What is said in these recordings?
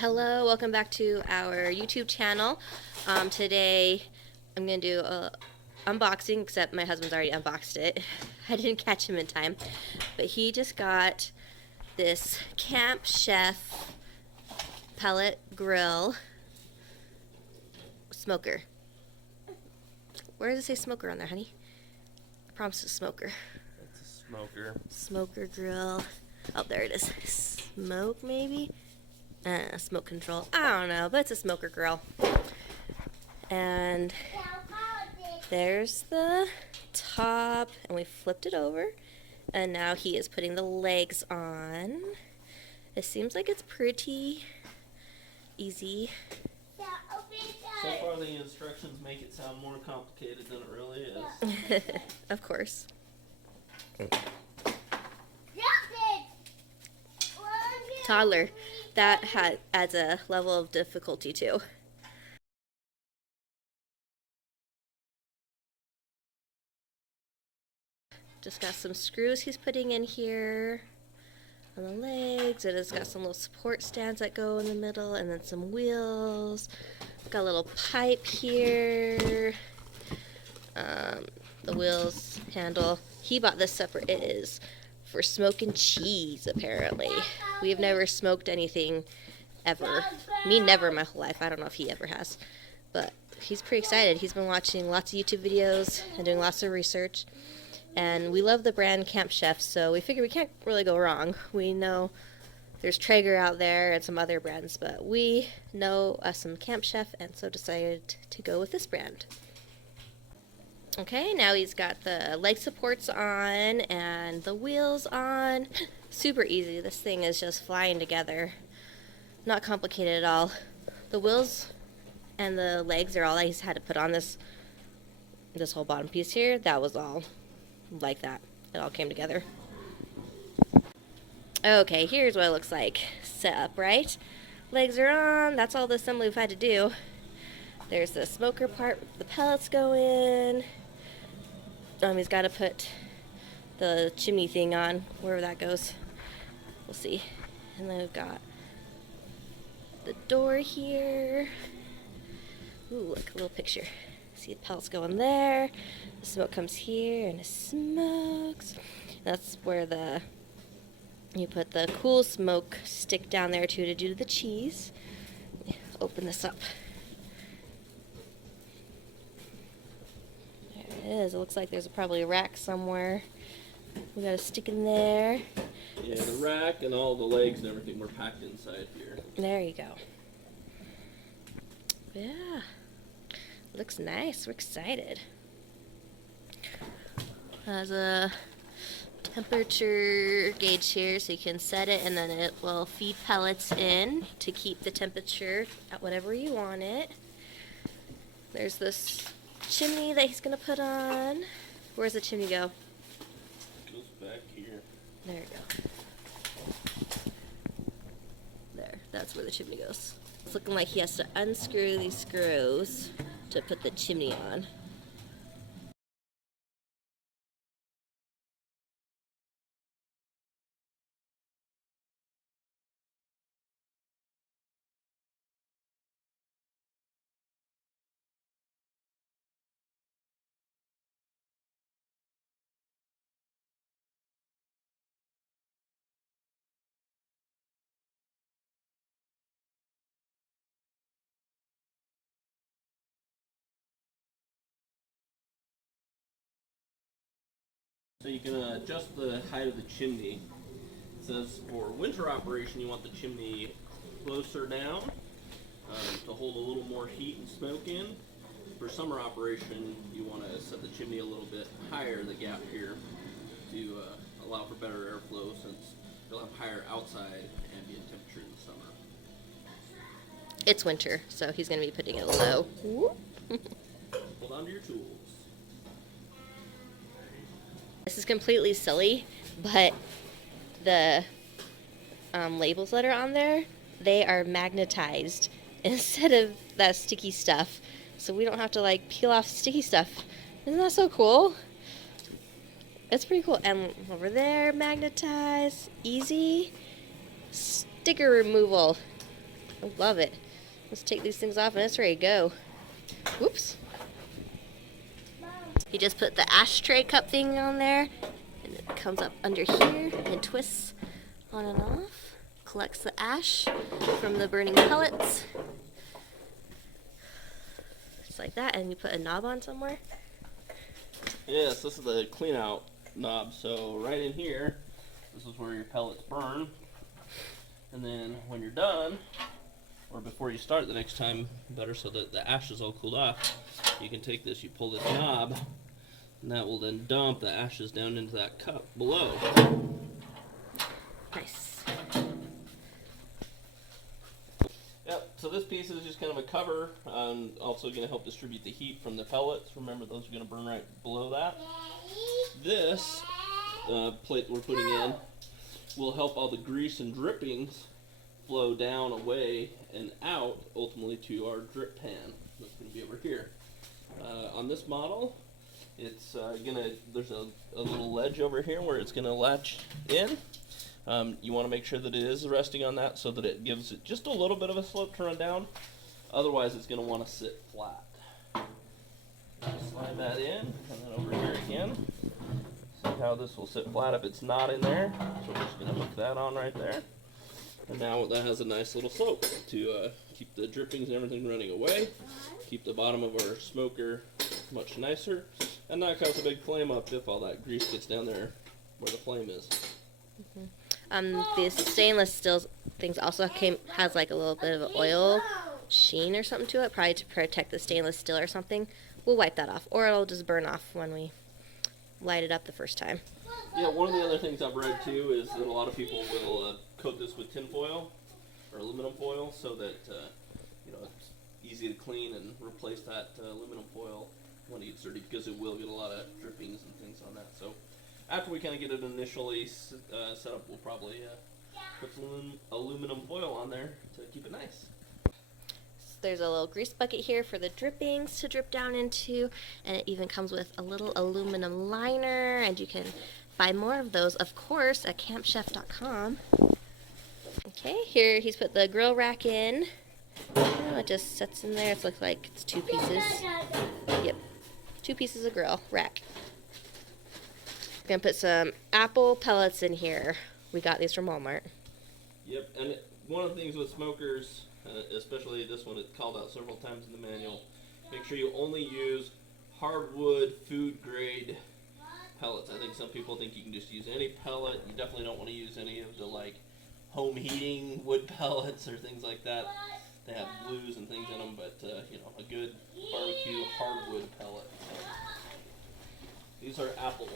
Hello, welcome back to our YouTube channel. Today I'm going to do a unboxing, except my husband's already unboxed it. I didn't catch him in time, but he just got this Camp Chef pellet grill smoker. Where does it say smoker on there, honey? I promise it's a smoker. It's a smoker. Smoker grill. Oh, there it is. Smoke, maybe? Smoke control. I don't know, but it's a smoker grill. And there's the top, and we flipped it over. And now he is putting the legs on. It seems like it's pretty easy. So far the instructions make it sound more complicated than it really is. Of course. Toddler. That adds a level of difficulty too. Just got some screws he's putting in here on the legs, and it's got some little support stands that go in the middle, and then some wheels. Got a little pipe here. The wheels handle. He bought this separate. It is for smoking cheese, apparently. We've never smoked anything ever. Me never my whole life. I don't know if he ever has. But he's pretty excited. He's been watching lots of YouTube videos and doing lots of research. And we love the brand Camp Chef, so we figure we can't really go wrong. We know there's Traeger out there and some other brands, but we know some Camp Chef, and so decided to go with this brand. Okay, now he's got the leg supports on and the wheels on. Super easy. This thing is just flying together. Not complicated at all. The wheels and the legs are all I had to put on this whole bottom piece here. That was all like that. It all came together. Okay, here's what it looks like set up, right? Legs are on. That's all the assembly we've had to do. There's the smoker part, the pellets go in. He's got to put the chimney thing on, wherever that goes. We'll see. And then we've got the door here. Ooh, look, a little picture. See the pellets going there. The smoke comes here, and it smokes. That's where you put the cool smoke stick down there too to do the cheese. Open this up. There it is. It looks like there's probably a rack somewhere. We got a stick in there. Yeah, the rack and all the legs and everything were packed inside here. There you go. Yeah. Looks nice. We're excited. Has a temperature gauge here, so you can set it, and then it will feed pellets in to keep the temperature at whatever you want it. There's this chimney that he's going to put on. Where's the chimney go? It goes back here. There you go. There, that's where the chimney goes. It's looking like he has to unscrew these screws to put the chimney on. So you can adjust the height of the chimney. It says for winter operation you want the chimney closer down to hold a little more heat and smoke in. For summer operation you want to set the chimney a little bit higher, the gap here, to allow for better airflow, since you'll have higher outside ambient temperature in the summer. It's winter, so he's going to be putting it low. Hold on to your tools. This is completely silly, but the labels that are on there, they are magnetized instead of that sticky stuff. So we don't have to like peel off sticky stuff. Isn't that so cool? It's pretty cool. And over there, magnetized, easy. Sticker removal. I love it. Let's take these things off and it's ready to go. Whoops. You just put the ashtray cup thing on there, and it comes up under here and twists on and off. Collects the ash from the burning pellets. Just like that, and you put a knob on somewhere. Yes, this is the clean out knob. So right in here, this is where your pellets burn. And then when you're done, or before you start the next time, better so that the ash is all cooled off, you can take this, you pull this knob, and that will then dump the ashes down into that cup below. Nice. Yep, so this piece is just kind of a cover, also going to help distribute the heat from the pellets. Remember, those are going to burn right below that. This plate we're putting in will help all the grease and drippings flow down, away, and out, ultimately to our drip pan. That's going to be over here. On this model, it's there's a little ledge over here where it's going to latch in. You want to make sure that it is resting on that so that it gives it just a little bit of a slope to run down. Otherwise, it's going to want to sit flat. Slide that in, and then over here again. See how this will sit flat if it's not in there. So we're just going to hook that on right there. And now that has a nice little slope to keep the drippings and everything running away, keep the bottom of our smoker much nicer, and not cause a big flame up if all that grease gets down there where the flame is. The stainless steel things also has like a little bit of an oil sheen or something to it, probably to protect the stainless steel or something. We'll wipe that off, or it'll just burn off when we light it up the first time. Yeah, one of the other things I've read too is that a lot of people will coat this with tin foil or aluminum foil so that it's easy to clean and replace that aluminum foil when it gets dirty, because it will get a lot of drippings and things on that. So after we kind of get it initially set up, we'll probably put some aluminum foil on there to keep it nice. There's a little grease bucket here for the drippings to drip down into, and it even comes with a little aluminum liner, and you can buy more of those, of course, at campchef.com. Okay, here he's put the grill rack in. Oh, it just sits in there. It looks like it's 2 pieces. Yep, 2 pieces of grill rack. Gonna put some apple pellets in here. We got these from Walmart. Yep, and one of the things with smokers, especially this one, it's called out several times in the manual, make sure you only use hardwood food grade pellets. I think some people think you can just use any pellet. You definitely don't want to use any of the home heating wood pellets or things like that. They have blues and things in them, but a good barbecue hardwood pellet. These are apple.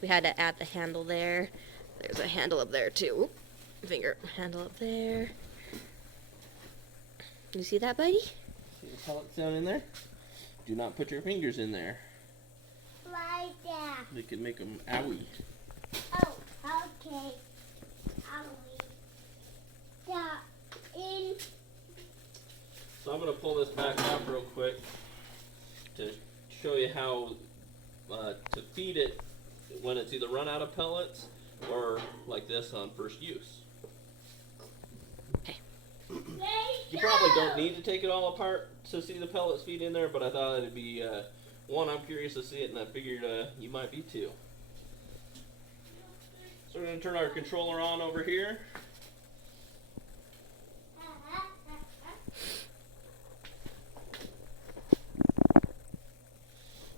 We had to add the handle there. There's a handle up there too. Finger handle up there. You see that, buddy? See the pellets down in there? Do not put your fingers in there. Like that. They could make them owie. Oh, okay. In. So I'm going to pull this back out real quick to show you how to feed it when it's either run out of pellets or like this on first use. Okay. You probably don't need to take it all apart to see the pellets feed in there, but I thought it'd be, one, I'm curious to see it, and I figured you might be too. So we're going to turn our controller on over here.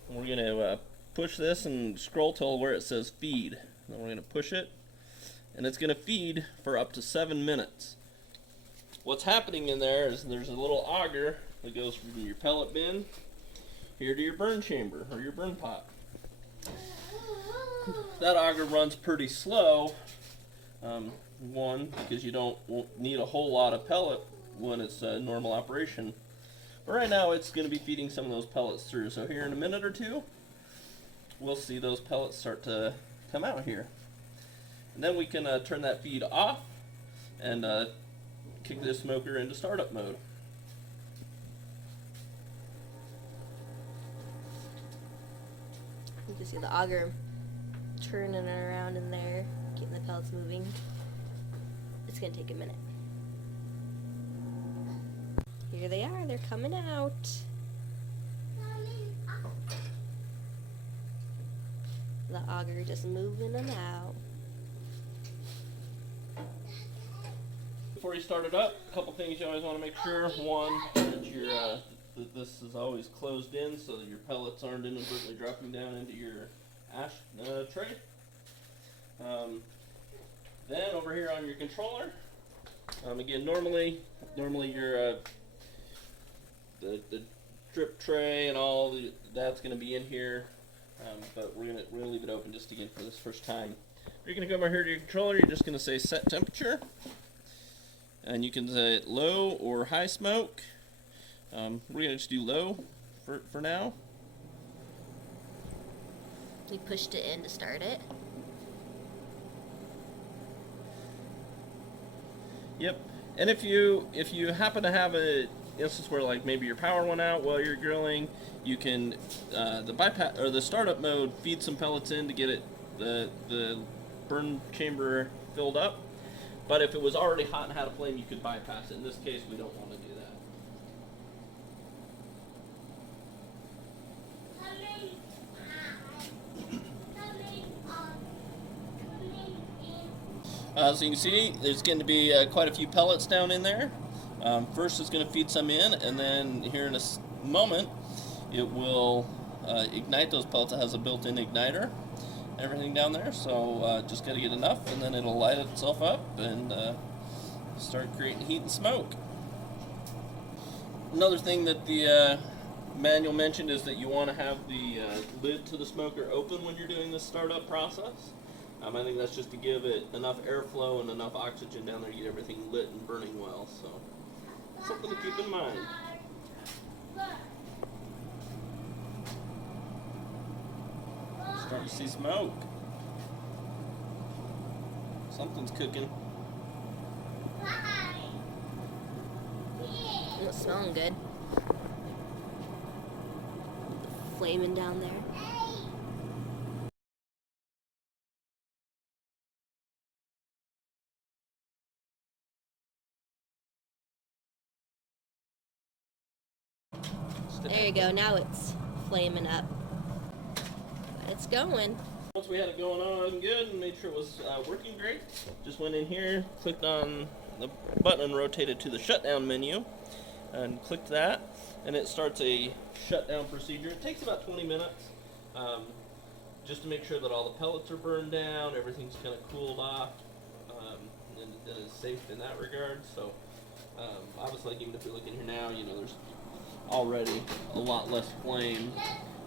We're going to push this and scroll till where it says feed. Then we're going to push it, and it's going to feed for up to 7 minutes. What's happening in there is there's a little auger that goes from your pellet bin here to your burn chamber or your burn pot. That auger runs pretty slow. One, because you won't need a whole lot of pellet when it's normal operation. But right now it's going to be feeding some of those pellets through. So here in a minute or two, we'll see those pellets start to come out here. And then we can turn that feed off and kick this smoker into startup mode. You can see the auger turning around in there, getting the pellets moving. It's gonna take a minute. Here they are, they're coming out. The auger just moving them out. Before you start it up, a couple things you always want to make sure. One, that that this is always closed in so that your pellets aren't inadvertently dropping down into your ash tray. Then over here on your controller, again, normally your the drip tray and all that's going to be in here, but we're gonna leave it open just again for this first time. You're going to come over here to your controller. You're just going to say set temperature, and you can say low or high smoke. We're going to just do low for now. We pushed it in to start it. Yep. And if you happen to have a instance where like maybe your power went out while you're grilling, you can the bypass or the startup mode feed some pellets in to get it the burn chamber filled up. But if it was already hot and had a flame, you could bypass it. In this case, we don't want to do that. So you can see there's going to be quite a few pellets down in there. First it's going to feed some in, and then here in a moment it will ignite those pellets. It has a built-in igniter, everything down there, so just got to get enough, and then it'll light itself up and start creating heat and smoke. Another thing that the manual mentioned is that you want to have the lid to the smoker open when you're doing this startup process. I think that's just to give it enough airflow and enough oxygen down there to get everything lit and burning well. So, something to keep in mind. Starting to see smoke. Something's cooking. It's smelling good. Flaming down there. There you go, now it's flaming up. It's going. Once we had it going on good and made sure it was working great, just went in here, clicked on the button and rotated to the shutdown menu, and clicked that, and it starts a shutdown procedure. It takes about 20 minutes, just to make sure that all the pellets are burned down, everything's kind of cooled off, and is safe in that regard. So, obviously, even if we look in here now, you know, there's already a lot less flame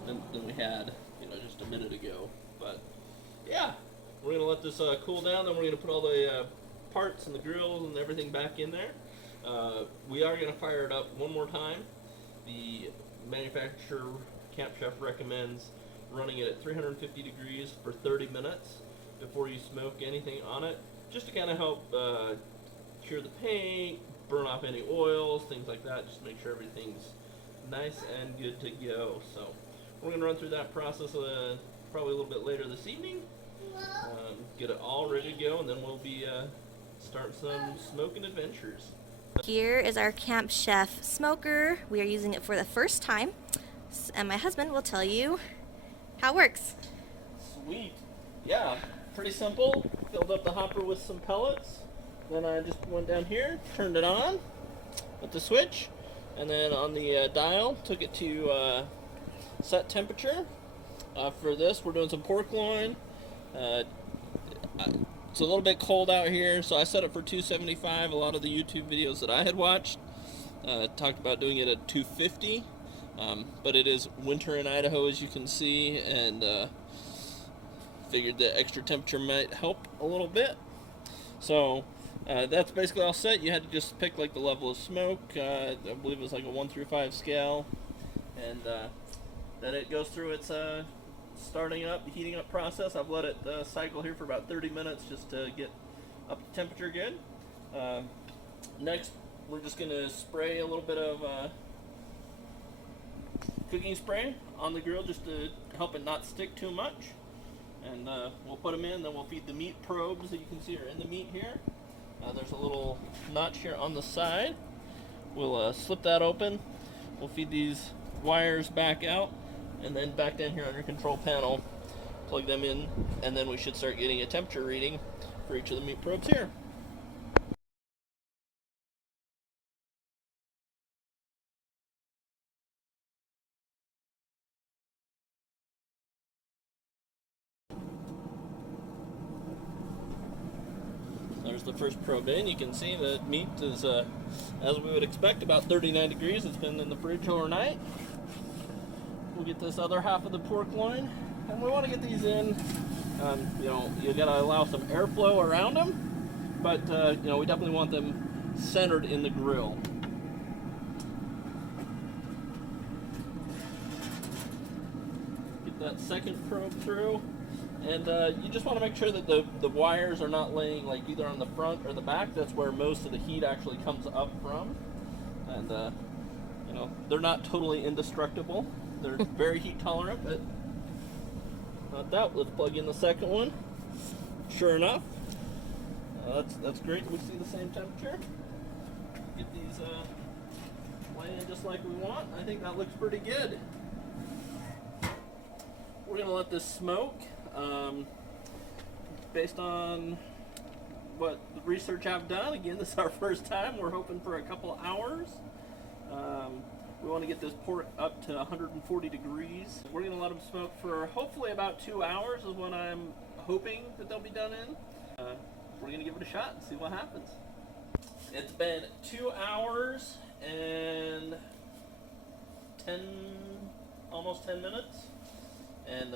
than we had, you know, just a minute ago. But yeah, we're gonna let this cool down. Then we're gonna put all the parts and the grills and everything back in there. We are gonna fire it up one more time. The manufacturer, Camp Chef, recommends running it at 350 degrees for 30 minutes before you smoke anything on it, just to kind of help cure the paint, burn off any oils, things like that, just to make sure everything's nice and good to go. So we're going to run through that process probably a little bit later this evening, get it all ready to go, and then we'll be starting some smoking adventures. Here is our Camp Chef smoker. We are using it for the first time, and my husband will tell you how it works. Sweet. Yeah, pretty simple. Filled up the hopper with some pellets. Then I just went down here, turned it on with the switch, and then on the dial, took it to set temperature. For this, we're doing some pork loin. It's a little bit cold out here, so I set it for 275. A lot of the YouTube videos that I had watched talked about doing it at 250, but it is winter in Idaho, as you can see, and figured the extra temperature might help a little bit. So that's basically all set. You had to just pick like the level of smoke. I believe it was like a 1 through 5 scale, and then it goes through its starting up, heating up process. I've let it cycle here for about 30 minutes just to get up to temperature good. Next, we're just going to spray a little bit of cooking spray on the grill just to help it not stick too much. And we'll put them in, then we'll feed the meat probes that you can see are in the meat here. There's a little notch here on the side. We'll slip that open. We'll feed these wires back out, and then back down here on your control panel, plug them in, and then we should start getting a temperature reading for each of the meat probes here. There's the first probe in. You can see the meat is, as we would expect, about 39 degrees. It's been in the fridge overnight. We'll get this other half of the pork loin, and we want to get these in. You gotta allow some airflow around them, but we definitely want them centered in the grill. Get that second probe through. And you just want to make sure that the wires are not laying like either on the front or the back. That's where most of the heat actually comes up from. And they're not totally indestructible. They're very heat tolerant, but not that. Let's plug in the second one. Sure enough, that's great. We see the same temperature. Get these laying just like we want. I think that looks pretty good. We're gonna let this smoke. Based on what the research I've done, again, this is our first time. We're hoping for a couple hours. We want to get this pork up to 140 degrees. We're going to let them smoke for hopefully about 2 hours is what I'm hoping that they'll be done in. We're going to give it a shot and see what happens. It's been 2 hours and almost 10 minutes, and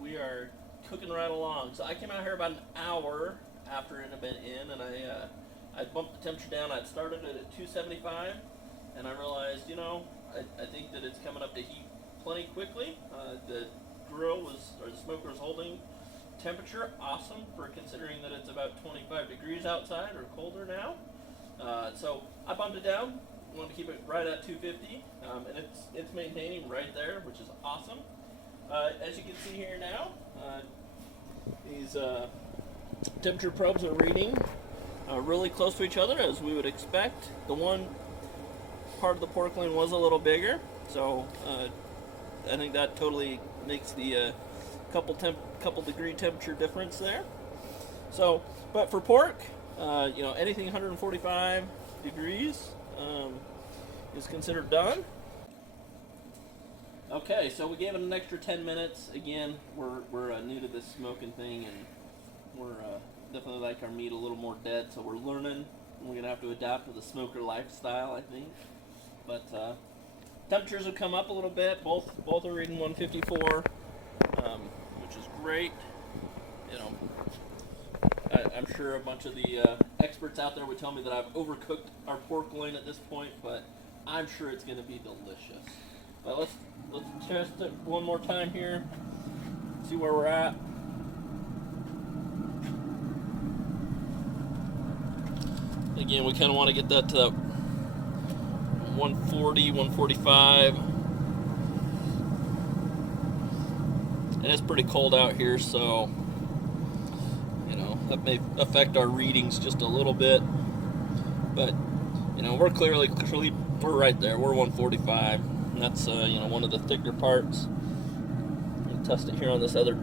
we are cooking right along. So I came out here about an hour after it had been in, and I bumped the temperature down. I'd started it at 275, and I realized, I think that it's coming up to heat plenty quickly. The the smoker was holding temperature awesome for considering that it's about 25 degrees outside or colder now. So I bumped it down. Wanted to keep it right at 250, and it's maintaining right there, which is awesome. As you can see here now, these temperature probes are reading really close to each other, as we would expect. The one part of the pork loin was a little bigger, so I think that totally makes the couple degree temperature difference there. So, but for pork, anything 145 degrees is considered done. Okay, so we gave it an extra 10 minutes. Again, we're new to this smoking thing, and we're definitely like our meat a little more dead, so we're learning. We're going to have to adapt to the smoker lifestyle, I think. But temperatures have come up a little bit. Both are reading 154, which is great. I'm sure a bunch of the experts out there would tell me that I've overcooked our pork loin at this point, but I'm sure it's going to be delicious. But let's test it one more time here, see where we're at. Again, we kind of want to get that to 140, 145. And it's pretty cold out here, so that may affect our readings just a little bit. But we're clearly we're right there. We're 145. And that's one of the thicker parts. We'll test it here on this other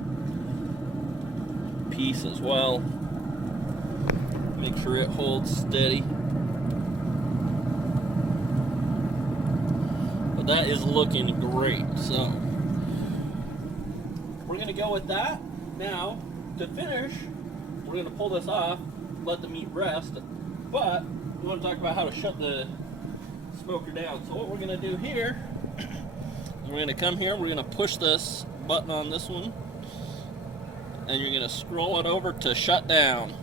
piece as well. Make sure it holds steady. But that is looking great. So we're going to go with that. Now, to finish, we're going to pull this off, let the meat rest. But we want to talk about how to shut the smoker down. So what we're going to do here, we're going to come here, we're going to push this button on this one, and you're going to scroll it over to shut down.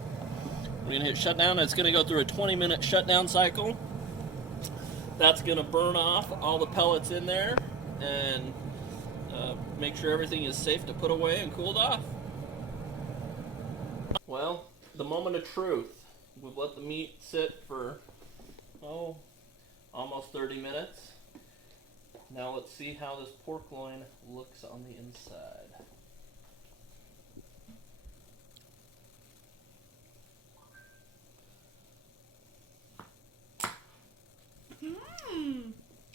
We're going to hit shut down, and it's going to go through a 20-minute shutdown cycle. That's going to burn off all the pellets in there and make sure everything is safe to put away and cooled off. Well, the moment of truth. We've let the meat sit for almost 30 minutes. Now let's see how this pork loin looks on the inside.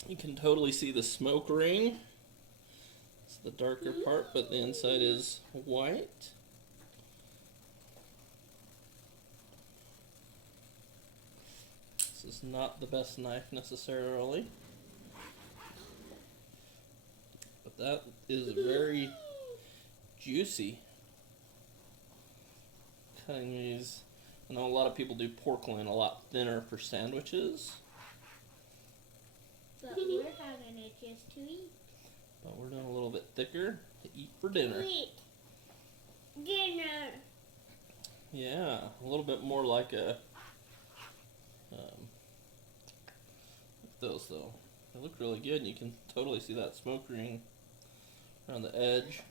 You can totally see the smoke ring. It's the darker part, but the inside is white. This is not the best knife necessarily, but that is very juicy. Cutting these, I know a lot of people do pork loin a lot thinner for sandwiches, But we're having it just to eat. but we're doing a little bit thicker to eat for dinner. Eat. Dinner. Yeah, a little bit more like a. Those though, they look really good. And you can totally see that smoke ring around the edge.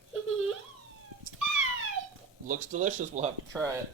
Looks delicious. We'll have to try it.